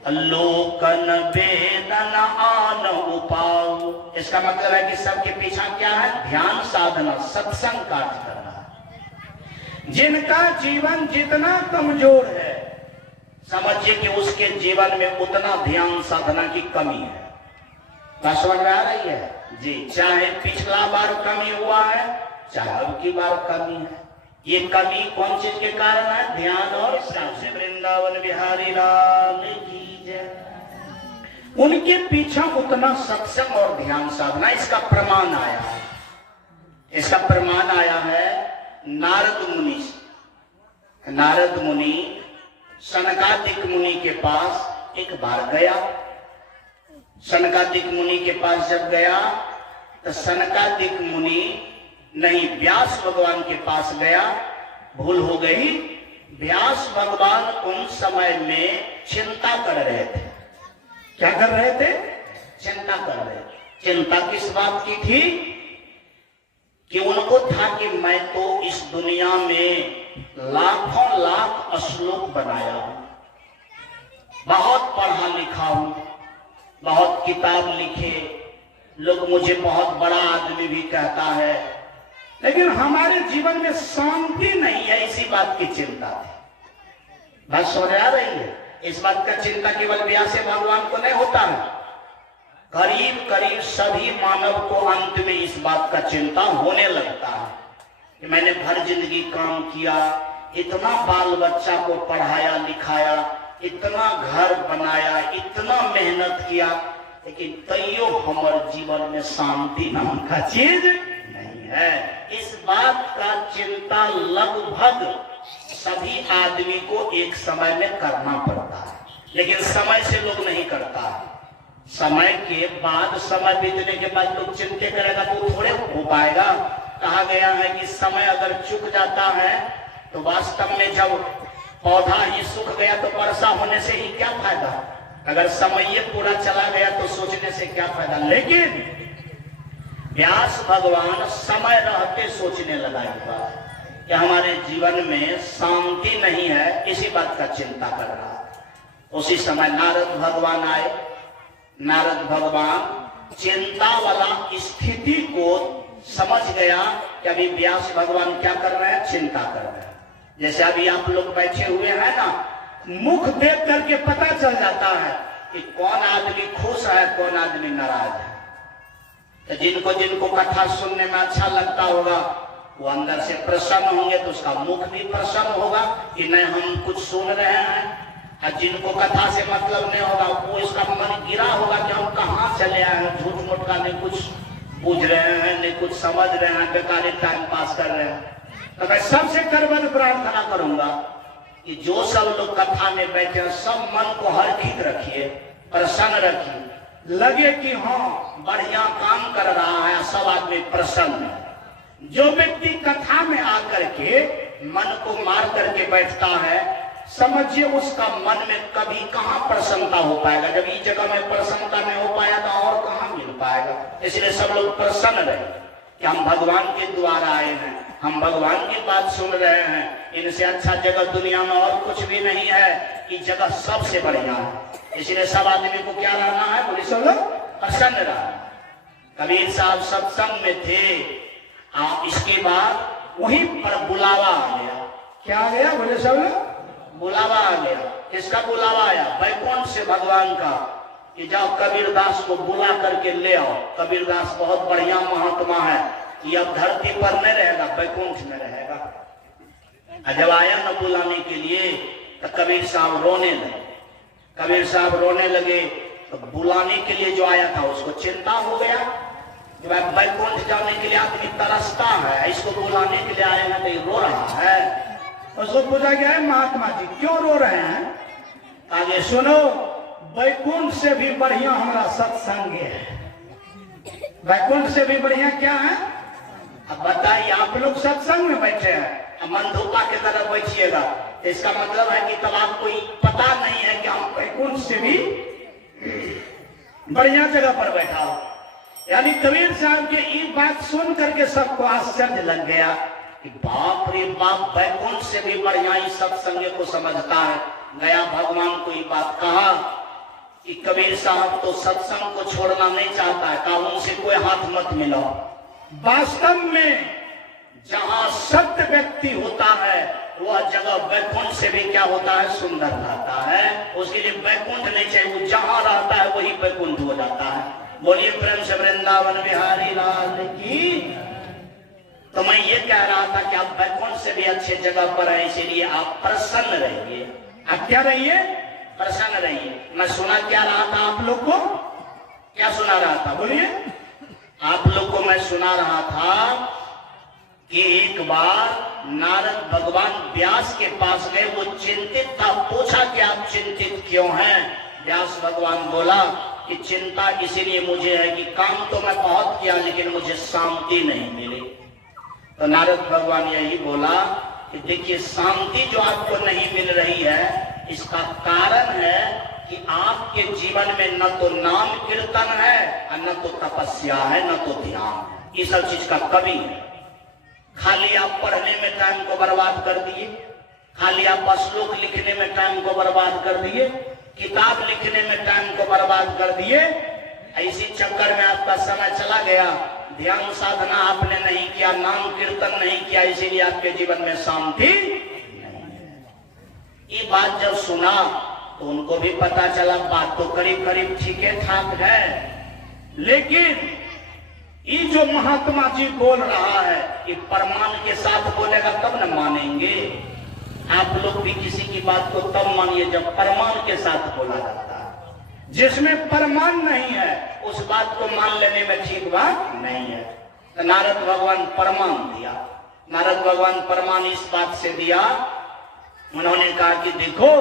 लोकन वेदन आन उपाव। इसका मतलब है कि सबके पीछा क्या है? ध्यान साधना, सत्संग कार्य करना। जिनका जीवन जितना कमजोर है, समझिए कि उसके जीवन में उतना ध्यान साधना की कमी है। क्या समझ में आ रही है जी? चाहे पिछला बार कमी हुआ है, चाहे अब की बार कमी है। ये कमी कौन चीज के कारण है? ध्यान और से वृंदावन बिहारी लाल की जय। उनके पीछे उतना सत्संग और ध्यान साधना, इसका प्रमाण आया है। इसका प्रमाण आया है नारद मुनि से। नारद मुनि सनकादिक मुनि के पास एक बार गया। सनकादिक मुनि के पास जब गया तो सनकादिक मुनि नहीं, व्यास भगवान के पास गया। भूल हो गई, व्यास भगवान उन समय में चिंता कर रहे थे। क्या कर रहे थे? चिंता कर रहे थे। चिंता किस बात की थी? कि उनको था कि मैं तो इस दुनिया में लाखों लाख श्लोक बनाया हूं, बहुत पढ़ा लिखा हूं, बहुत किताब लिखे, लोग मुझे बहुत बड़ा आदमी भी कहता है, लेकिन हमारे जीवन में शांति नहीं है। इसी बात की चिंता थी। बात समझ आ रही है? इस बात का चिंता केवल व्यास भगवान को नहीं होता है, करीब करीब सभी मानव को अंत में इस बात का चिंता होने लगता है कि मैंने भर जिंदगी काम किया, इतना बाल बच्चा को पढ़ाया लिखाया, इतना घर बनाया, इतना मेहनत किया, लेकिन तैयो हमारे जीवन में शांति नाम का चीज नहीं है। इस बात का चिंता लगभग सभी आदमी को एक समय में करना पड़ता है, लेकिन समय से लोग नहीं करता है। समय के बाद, समय बीतने के बाद लोग चिंता करेगा तो थोड़े हो पाएगा। कहा गया है कि समय अगर चूक जाता है तो वास्तव में जब पौधा ही सूख गया तो वर्षा होने से ही क्या फायदा। अगर समय ये पूरा चला गया तो सोचने से क्या फायदा। लेकिन व्यास भगवान समय रहते सोचने लगा कि हमारे जीवन में शांति नहीं है, इसी बात का चिंता कर रहा। उसी समय नारद भगवान आए। नारद भगवान चिंता वाला स्थिति को समझ गया कि अभी व्यास भगवान क्या कर रहे हैं, चिंता कर रहे हैं। जैसे अभी आप लोग बैठे हुए हैं ना, मुख देख करके पता चल जाता है कि कौन आदमी खुश है, कौन आदमी नाराज है। तो जिनको जिनको कथा सुनने में अच्छा लगता होगा वो अंदर से प्रसन्न होंगे, तो उसका मुख भी प्रसन्न होगा कि नहीं हम कुछ सुन रहे हैं। और जिनको कथा से मतलब नहीं होगा वो इसका मन गिरा होगा कि हम कहाँ चले आए हैं, झूठ मूठ का नहीं कुछ पूछ रहे हैं, नहीं कुछ समझ रहे हैं, बेकारी टाइम पास कर रहे हैं। तो मैं सबसे करबद्ध प्रार्थना करूंगा कि जो सब लोग कथा में बैठे हैं सब मन को हर्षित रखिए, प्रसन्न रखिए, लगे कि हाँ बढ़िया काम कर रहा है, सब आदमी प्रसन्न है। जो व्यक्ति कथा में आकर के मन को मार करके बैठता है, समझिए उसका मन में कभी कहाँ प्रसन्नता हो पाएगा। जब इस जगह में प्रसन्नता नहीं हो पाया तो और कहाँ मिल पाएगा। इसलिए सब लोग प्रसन्न रहे कि हम भगवान के द्वारा आए हैं, हम भगवान की बात सुन रहे हैं। इनसे अच्छा जगह दुनिया में और कुछ भी नहीं है, ये जगह सबसे बढ़िया है। इसलिए सब आदमी को क्या रहना है, बोले सब लोग प्रसन्न रहा। कबीर साहब सत्संग में थे, इसके बाद वहीं पर बुलावा आ गया। क्या आ गया, बोले सब लोग बुलावा आ गया। किसका बुलावा आया, बैकुंठ से भगवान का, कि जाओ कबीरदास को बुला करके ले आओ। कबीरदास बहुत बढ़िया महात्मा है, ये अब धरती पर नहीं रहेगा, बैकुंठ में रहेगा। जब आया न बुलाने के लिए तो कबीर साहब रोने लगे। कबीर साहब रोने लगे तो बुलाने के लिए जो आया था उसको चिंता हो गया। जब बैकुंठ जाने के लिए आदमी तरसता है, इसको बुलाने के लिए आए हैं तो ये रो रहा है। उसको पूछा गया है, महात्मा जी क्यों रो रहे हैं? आगे सुनो, बैकुंठ से भी बढ़िया हमारा सत्संग है। बैकुंठ से भी बढ़िया क्या है? अब बताइए, आप लोग सत्संग में बैठे हैं, मंधुका की तरफ बैठिएगा, इसका मतलब है कि तब आपको पता नहीं है कि हम बैकुंठ से भी बढ़िया जगह पर बैठा हो। यानी कबीर साहब के ये बात सुन करके सबको आश्चर्य लग गया कि बाप रे बाप, बैकुंठ से भी बढ़िया इस सत्संग को समझता है। गया भगवान को ये बात कहा कि कबीर साहब तो सत्संग को छोड़ना नहीं चाहता है, कहा उनसे कोई हाथ मत मिलाओ। वास्तव में जहां सत्य व्यक्ति होता है वह जगह बैकुंठ से भी क्या होता है, सुंदर रहता है। उसके लिए बैकुंठ नहीं चाहिए, वो जहां रहता है वही बैकुंठ हो जाता है। बोलिए प्रेम से वृंदावन बिहारी लाल की। तो मैं ये कह रहा था कि आप बैकुंठ से भी अच्छे जगह पर हैं, इसीलिए आप प्रसन्न रहिए। आप क्या रहिए, प्रसन्न रहिए। मैं सुना क्या रहा था आप लोग को, क्या सुना रहा था, बोलिए। आप लोग को मैं सुना रहा था कि एक बार नारद भगवान व्यास के पास गए, वो चिंतित था। पूछा कि आप चिंतित क्यों हैं? व्यास भगवान बोला कि चिंता इसीलिए मुझे है कि काम तो मैं बहुत किया लेकिन मुझे शांति नहीं मिली। तो नारद भगवान यही बोला कि देखिए, शांति जो आपको नहीं मिल रही है इसका कारण है कि आपके जीवन में न तो नाम कीर्तन है और न तो तपस्या है, न तो ध्यान। ये सब चीज का कमी है। खाली आप पढ़ने में टाइम को बर्बाद कर दिए, खाली आप श्लोक लिखने में टाइम को बर्बाद कर दिए, किताब लिखने में टाइम को बर्बाद कर दिए। इसी चक्कर में आपका समय चला गया। ध्यान साधना आपने नहीं किया, नाम कीर्तन नहीं किया, इसीलिए आपके जीवन में शांति नहीं। ये बात जब सुना तो उनको भी पता चला बात तो करीब करीब ठीक ठाक है, लेकिन ये जो महात्मा जी बोल रहा है कि प्रमाण के साथ बोलेगा तब न मानेंगे। आप लोग भी किसी की बात को तब मानिए जब प्रमाण के साथ बोला जाता है। जिसमें प्रमाण नहीं है उस बात को मान लेने में ठीक बात नहीं है। तो नारद भगवान प्रमाण दिया। नारद भगवान प्रमाण इस बात से दिया, उन्होंने कहा कि देखो,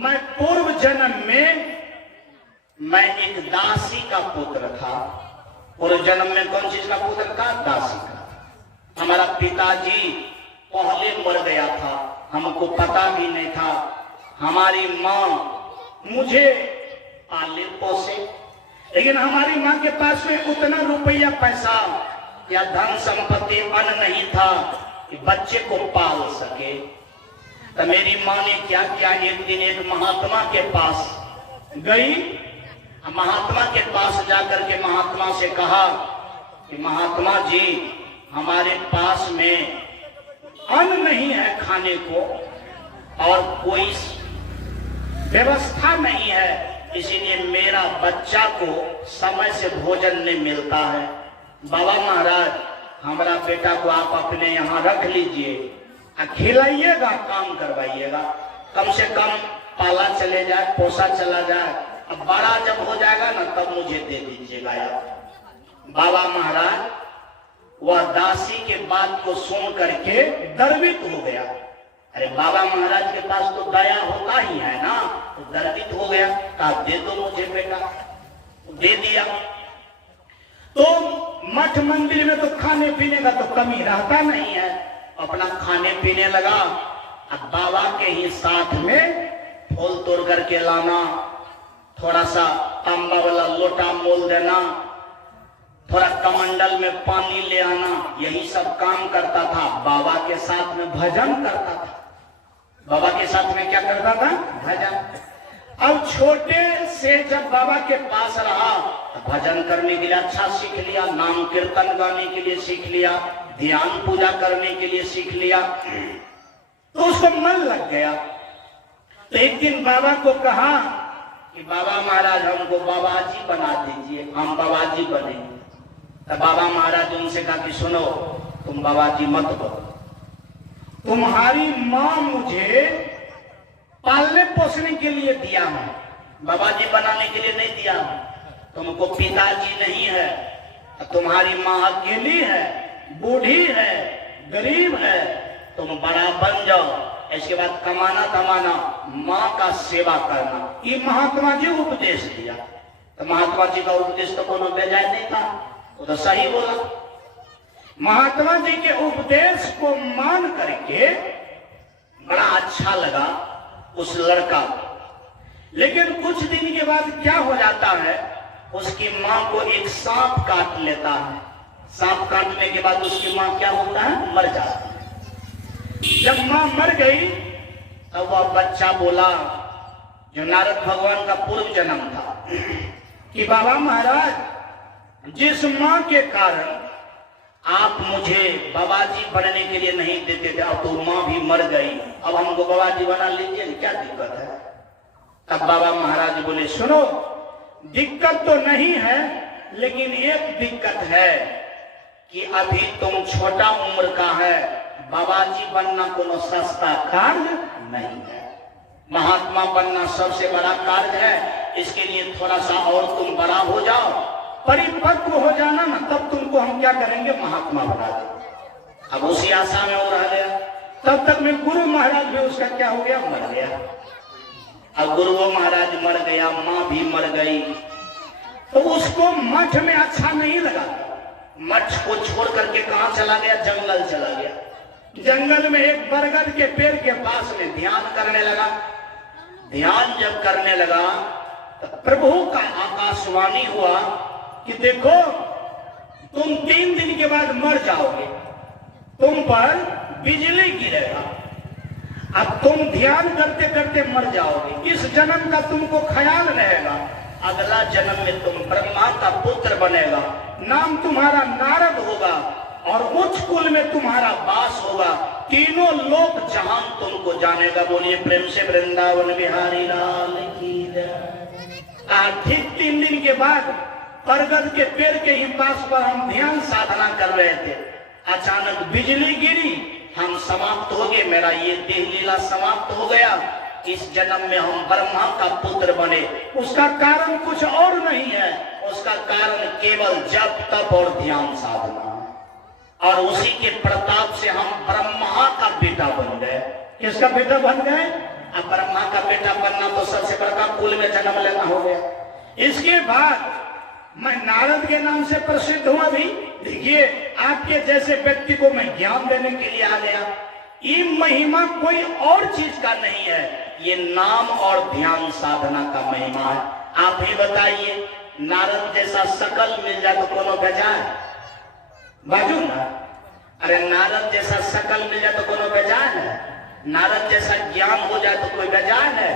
मैं पूर्व जन्म में मैं एक दासी का पुत्र था। पूर्व जन्म में कौन चीज का पुत्र था? दासी का। हमारा पिताजी पहले मर गया था, हमको पता भी नहीं था। हमारी माँ मुझे पाले पोसे, लेकिन हमारी माँ के पास में उतना रुपया पैसा या धन संपत्ति अन्न नहीं था कि बच्चे को पाल सके। तो मेरी माँ ने क्या किया, एक दिन एक महात्मा के पास गई। महात्मा के पास जाकर के महात्मा से कहा कि महात्मा जी, हमारे पास में अन्न नहीं है खाने को और कोई व्यवस्था नहीं है, इसीलिए मेरा बच्चा को समय से भोजन नहीं मिलता है। बाबा महाराज, हमारा बेटा को आप अपने यहाँ रख लीजिए, खिलाइएगा, काम करवाइएगा, कम से कम पाला चले जाए, पोसा चला जाए। अब बड़ा जब हो जाएगा ना तब मुझे दे दीजिएगा यार। बाबा महाराज वह दासी के बात को सुन करके गर्वित हो गया। अरे बाबा महाराज के पास तो दया होता ही है ना, तो गर्वित हो गया। कहा दे दो मुझे बेटा, दे दिया। तो मठ मंदिर में तो खाने पीने का तो कमी रहता नहीं है, अपना खाने पीने लगा। अब बाबा के ही साथ में फूल तोड़ करके लाना, थोड़ा सा तांबा वाला लोटा मोल देना, थोड़ा कमंडल में पानी ले आना, यही सब काम करता था। बाबा के साथ में भजन करता था। बाबा के साथ में क्या करता था? भजन। अब छोटे से जब बाबा के पास रहा तो भजन करने के लिए अच्छा सीख लिया, नाम कीर्तन गाने के लिए सीख लिया, ध्यान पूजा करने के लिए सीख लिया, तो उसको मन लग गया। तो एक दिन बाबा को कहा कि बाबा महाराज, हमको बाबाजी बना दीजिए, हम बाबाजी बनेंगे। तो बाबा महाराज उनसे कहा कि सुनो, तुम बाबाजी मत बनो, तुम्हारी माँ मुझे पालने पोसने के लिए दिया है, बाबाजी बनाने के लिए नहीं दिया है। तुमको पिताजी नहीं है, तुम्हारी माँ अकेली है, बूढ़ी है, गरीब है, तुम बड़ा बन जाओ, इसके बाद कमाना धमाना, माँ का सेवा करना। ये महात्मा जी उपदेश दिया। तो महात्मा जी का उपदेश तो कोनो बेजाय नहीं था, वो तो सही बोला। महात्मा जी के उपदेश को मान करके बड़ा अच्छा लगा उस लड़का को। लेकिन कुछ दिन के बाद क्या हो जाता है, उसकी माँ को एक सांप काट लेता है। सांप काटने के बाद उसकी माँ क्या होता है? मर जाती है। जब माँ मर गई तब वह बच्चा बोला, जो नारद भगवान का पूर्व जन्म था, कि बाबा महाराज, जिस माँ के कारण आप मुझे बाबाजी बनने के लिए नहीं देते थे, अब तो माँ भी मर गई, अब हमको बाबाजी बना लीजिए, क्या दिक्कत है? तब बाबा महाराज बोले, सुनो, दिक्कत तो नहीं है, लेकिन एक दिक्कत है कि अभी तुम छोटा उम्र का है, बाबाजी बनना कोनो सस्ता कार्य नहीं है। महात्मा बनना सबसे बड़ा कार्य है। इसके लिए थोड़ा सा और तुम बड़ा हो जाओ, परिपक्व हो जाना ना, तब तुमको हम क्या करेंगे? महात्मा बना देंगे। अब उसी आशा में वो रह गया। तब तक में गुरु महाराज भी उसका क्या हो गया? मर गया। अब गुरु महाराज मर गया, माँ भी मर गई, तो उसको मठ में अच्छा नहीं लगा। मठ को छोड़ करके कहां चला गया? जंगल चला गया। जंगल में एक बरगद के पेड़ के पास में ध्यान करने लगा। ध्यान जब करने लगा तो प्रभु का आकाशवाणी हुआ कि देखो, तुम 3 दिन के बाद मर जाओगे, तुम पर बिजली गिरेगा, अब तुम ध्यान करते करते मर जाओगे। इस जन्म का तुमको ख्याल रहेगा, अगला जन्म में तुम ब्रह्मा का पुत्र बनेगा, नाम तुम्हारा नारद होगा और उच्च कुल में तुम्हारा वास होगा, तीनों लोक जहान तुमको जानेगा। बोलिए प्रेम से वृंदावन बिहारी लाल की जय। ठीक 3 दिन के बाद बरगद के पेड़ के ही पास पर हम ध्यान साधना कर रहे थे, अचानक बिजली गिरी, हम समाप्त हो गए, मेरा ये देह लीला समाप्त हो गया, इस जन्म में हम ब्रह्मा का पुत्र बने। उसका कारण कुछ और नहीं है, उसका कारण केवल जप तप और ध्यान साधना, और उसी के प्रताप से हम ब्रह्मा का बेटा बन गए। किसका बेटा बन गए? अब ब्रह्मा का बेटा बनना तो सबसे बड़का कुल में जन्म लेना हो गया। इसके बाद मैं नारद के नाम से प्रसिद्ध हूं। अभी देखिए, आपके जैसे व्यक्ति को मैं ज्ञान देने के लिए आ गया। ये महिमा कोई और चीज का नहीं है, ये नाम और ध्यान साधना का महिमा है। आप ही बताइए, नारद जैसा शकल मिल जाए तो कोनो बेजाय बाजू ना? अरे नारद जैसा शकल मिल जाए तो कोनो बेजाय है? नारद जैसा ज्ञान हो जाए तो कोई बेजाय है?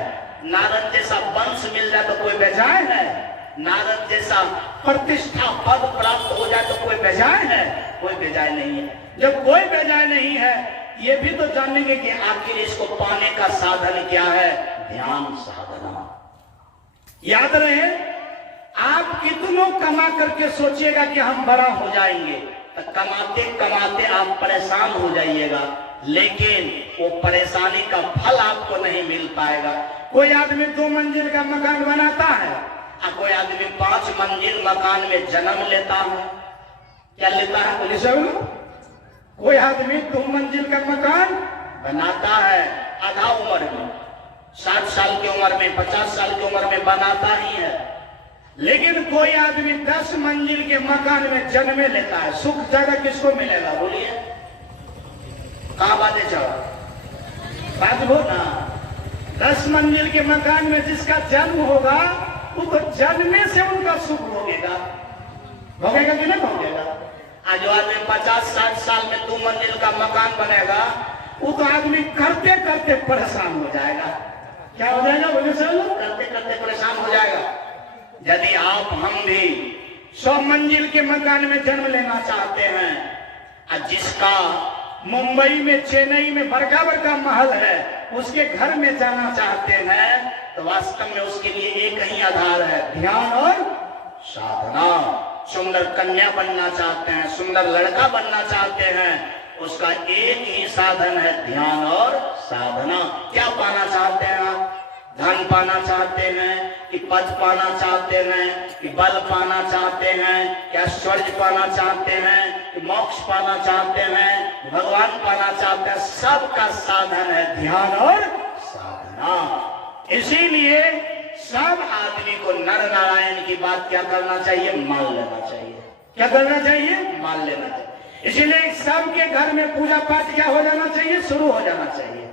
नारद जैसा वंश मिल जाए तो कोई बेजाय है? नारद जैसा प्रतिष्ठा पद प्राप्त हो जाए तो कोई बेजाय है? कोई बेजाय नहीं है। जब कोई बेजाय नहीं है, ये भी तो जानेंगे कि आखिर इसको पाने का साधन क्या है? ध्यान साधना। याद रहे, आप कितनों कमा करके सोचिएगा कि हम बड़ा हो जाएंगे, तो कमाते कमाते आप परेशान हो जाइएगा, लेकिन वो परेशानी का फल आपको नहीं मिल पाएगा। कोई आदमी 2 मंजिल का मकान बनाता है और कोई आदमी 5 मंजिल मकान में जन्म लेता है। क्या लेता है बोलिए सब? कोई आदमी 2 मंजिल का मकान बनाता है आधा उम्र में, 60 साल की उम्र में, 50 साल की उम्र में बनाता ही है, लेकिन कोई आदमी 10 मंजिल के मकान में जन्म लेता है। सुख ज्यादा किसको मिलेगा बोलिए? कहाँ बातें चलो बात हो ना। 10 मंजिल के मकान में जिसका जन्म होगा, वो तो जन्मे से उनका सुख भोगेगा। भोगेगा कि नहीं भोगेगा? आज जो आदमी 50-60 साल में 2 मंजिल का मकान बनेगा, वो तो आदमी करते करते परेशान हो जाएगा। क्या हो जाएगा बोले सर? करते करते परेशान हो जाएगा। यदि आप हम भी 100 मंजिल के मकान में जन्म लेना चाहते हैं, और जिसका मुंबई में, चेन्नई में बड़का बड़का महल है, उसके घर में जाना चाहते हैं, तो वास्तव में उसके लिए एक ही आधार है, ध्यान और साधना। सुंदर कन्या बनना चाहते हैं, सुंदर लड़का बनना चाहते हैं, उसका एक ही साधन है, ध्यान और साधना। क्या पाना चाहते हैं आप? धन पाना चाहते हैं कि पद पाना चाहते हैं कि बल पाना चाहते हैं, क्या ऐश्वर्य पाना चाहते हैं कि मोक्ष पाना चाहते हैं, भगवान पाना चाहते हैं? सबका साधन है ध्यान और साधना। इसीलिए सब आदमी को नर नारायण की बात क्या करना चाहिए? मान लेना चाहिए। क्या करना चाहिए? मान लेना चाहिए। इसीलिए सबके घर में पूजा पाठ क्या हो जाना चाहिए? शुरू हो जाना चाहिए।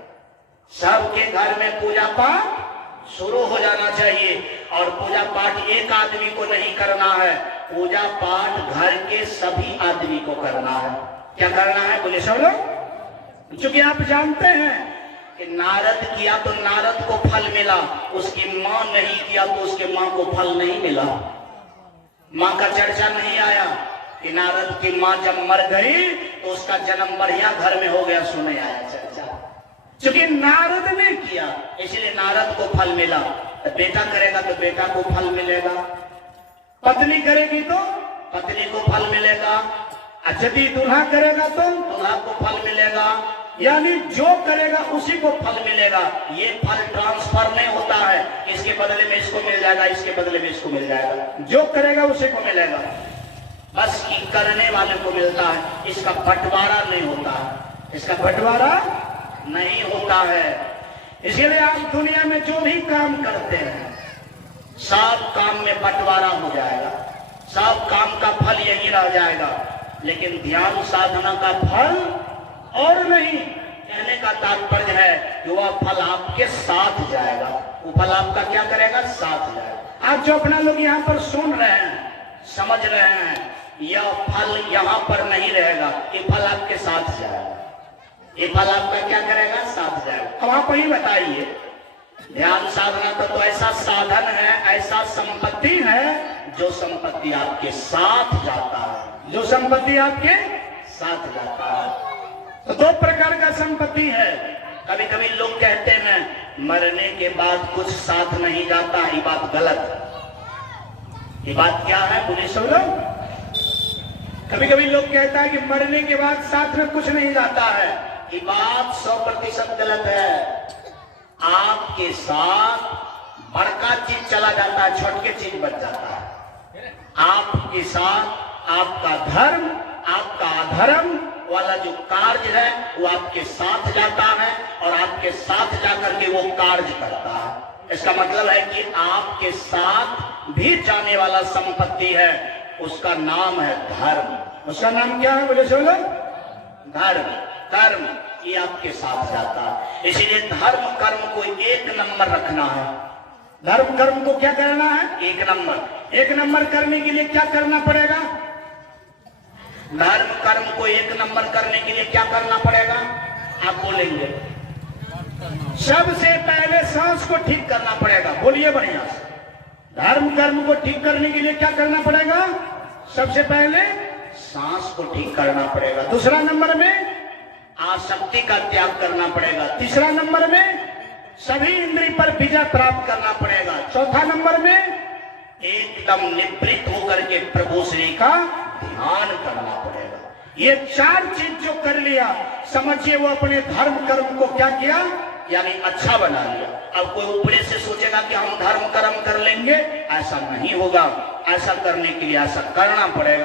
सबके घर में पूजा पाठ शुरू हो जाना चाहिए। और पूजा पाठ एक आदमी को नहीं करना है, पूजा पाठ घर के सभी आदमी को करना है। क्या करना है बोले सब लोग? क्योंकि आप जानते हैं कि नारद किया तो नारद को फल मिला, उसकी मां नहीं किया तो उसके मां को फल नहीं मिला। मां का चर्चा नहीं आया कि नारद की मां जब मर गई तो उसका जन्म बढ़िया घर में हो गया, सुने आया चर्चा। क्योंकि नारद ने किया, इसलिए नारद को फल मिला। तो बेटा करेगा तो बेटा को फल मिलेगा, पत्नी करेगी तो पत्नी को फल मिलेगा, यदि दूल्हा करेगा तो दूल्हा को फल मिलेगा। यानी जो करेगा उसी को फल मिलेगा। ये फल ट्रांसफर नहीं होता है, इसके बदले में इसको मिल जाएगा, इसके बदले में इसको मिल जाएगा। जो करेगा उसी को मिलेगा, बस ये करने वाले को मिलता है। इसका बंटवारा नहीं होता है, इसका बंटवारा नहीं होता है। इसलिए आप दुनिया में जो भी काम करते हैं, सब काम में बंटवारा हो जाएगा, सब काम का फल यही रह जाएगा, लेकिन ध्यान साधना का फल और नहीं। कहने का तात्पर्य है कि वह फल आपके साथ जाएगा। वो फल आपका क्या करेगा? साथ जाएगा। आप जो अपना लोग यहाँ पर सुन रहे हैं, समझ रहे हैं, यह फल यहाँ पर नहीं रहेगा, ये फल आपके साथ जाएगा। ये फल आपका क्या करेगा? साथ जाएगा। अब आप ही बताइए, ध्यान साधना तो ऐसा साधन है, ऐसा संपत्ति है, जो संपत्ति आपके साथ जाता है, जो संपत्ति आपके साथ जाता है। तो 2 प्रकार का संपत्ति है। कभी कभी लोग कहते हैं मरने के बाद कुछ साथ नहीं जाता, ये बात गलत। ये बात क्या है बोले सब लोग? कभी कभी लोग कहता है कि मरने के बाद साथ में कुछ नहीं जाता है। ये बात 100% गलत है। आपके साथ बड़का चीज चला जाता है, छोटे चीज बच जाता है। आपके साथ आपका धर्म, आपका अधर्म वाला जो कार्य है वो आपके साथ जाता है और आपके साथ जाकर के वो कार्य करता है। इसका मतलब है कि आपके साथ भी जाने वाला संपत्ति है, उसका नाम है धर्म। उसका नाम क्या है? बोले बोलो। धर्म, कर्म, ये आपके साथ जाता है। इसीलिए धर्म कर्म को एक नंबर रखना है। धर्म कर्म को क्या करना है? एक नंबर। एक नंबर करने के लिए क्या करना पड़ेगा? धर्म कर्म को एक नंबर करने के लिए क्या करना पड़ेगा? आप बोलेंगे। सबसे पहले सांस को ठीक करना पड़ेगा। बोलिए बढ़िया से। धर्म कर्म को ठीक करने के लिए क्या करना पड़ेगा? सबसे पहले सांस को ठीक करना पड़ेगा। दूसरा नंबर में आसक्ति का त्याग करना पड़ेगा। तीसरा नंबर में सभी इंद्रिय पर विजय प्राप्त करना पड़ेगा। चौथा नंबर में एकदम निवृत्त होकर के प्रभु श्री का ध्यान करना पड़ेगा। ये चार चीज जो कर लिया, समझिए वो अपने धर्म कर्म को क्या किया? यानी अच्छा बना लिया। अब कोई ऊपरे से सोचेगा कि हम धर्म कर्म कर लेंगे, ऐसा नहीं होगा। ऐसा करने के लिए ऐसा करना पड़ेगा।